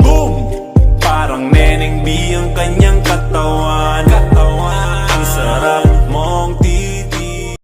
Boom! Parang Neneng B ang kanyang katawan. Ang sarap mong titi.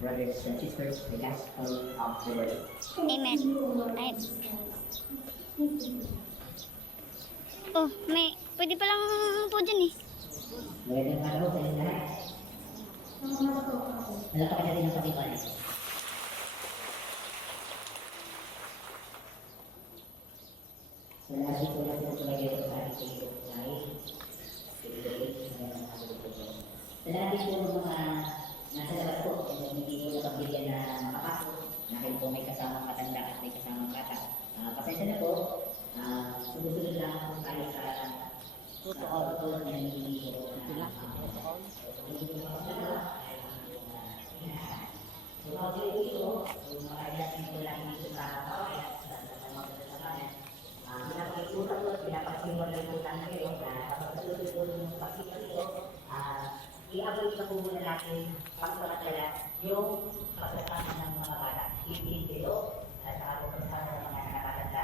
Brothers and sisters, the gospel of the word. Amen. Ay. Oh, pwede palang po dyan eh. Magandang araw sa inyo lahat. Nalapakan natin ang kapitan. Sa lahat po natin ang tumagay sa ating pagkain. Sa lahat po ng mga nasa labas po, hindi po napagbigyan na makapasok. Dahil po may kasamang matanda at may kasamang bata. Pasensya na po. Sumusunod lang po tayo sa protocol na hindi po i-avoid na po muna natin pagpapatala yung pagkasama ng mga bata. Hindi kayo at saka pagkasama ng mga nakakatanda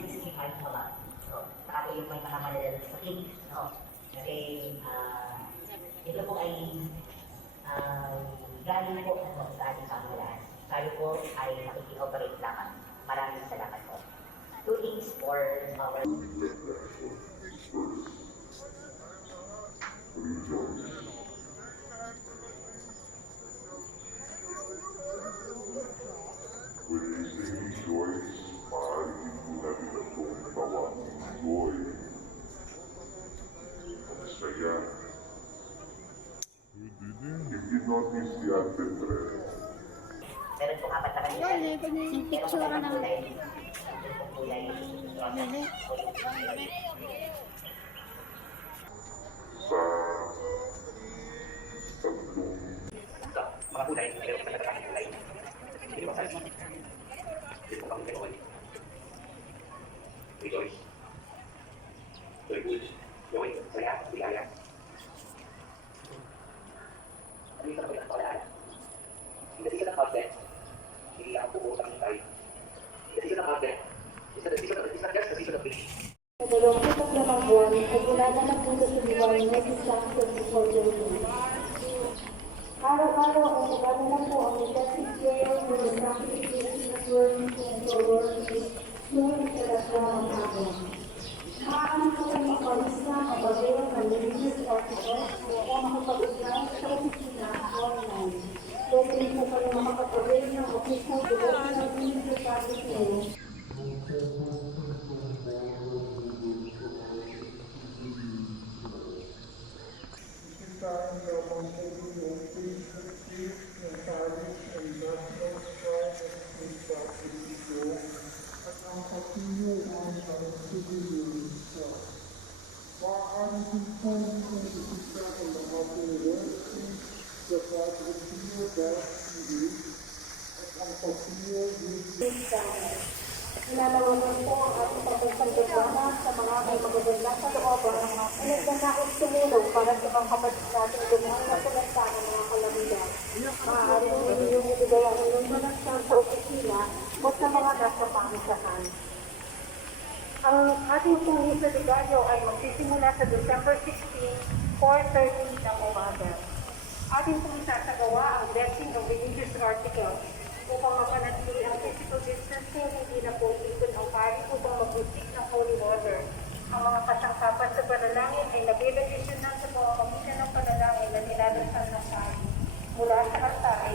65 pa ba? So, saka po yung may mga malalalang sakit. No? Kasi ito po ay galing po sa ating pamahalaan. Tayo po ay makiki-operate lamang. Maraming salamat po. 2 things for our... Meron pong apat na kanila. Yung picture na naman. Mga kulay, meron pa na kulay. Hindi ba sa Dito kami gano'n. Rejoice. Joyful. Joy. Saya. Ligaya. Ano yung sabi ng pala? Hindi sila ng outlet. Hindi ako pupunta ng tayo. Hindi sila ng outlet. Isa na just kasi sila ng Sa 23 buwan, ay wala na ng puso sa buwan na disaster before June. Araw-araw ang nagano na po ang detective care for the classification of learning and priorities noong sa daswang hapon. Maaari po kayo makalista ang bagay ng religious articles o makapag-ugnay sa opisina online. Pwede rin po kayo makapag-ugnay ng official devotional religious articles. Nilalawanan po ang ating pagpagpagdagana sa mga may magaganda sa looban ay nagnanais tumulong para sa mga kapatid natin dumang na tulasta ng mga kalamidad. Maaari rin ninyong ibigay ang inyong manasal sa opisina o sa mga nasa pangisahan. Ang ating pungis sa Ligayo ay magsisimula sa December 16, 4:30 ng umaga. Ating pong isasagawa ang blessing of religious articles upang mapanatili ang physical distancing, hindi na po ikon ang pari upang magbusik ng holy water. Ang mga kasangkapan sa panalangin ay nabilang na sa pamamagitan ng panalangin na nilalasal ng pari. Mula sa altar ay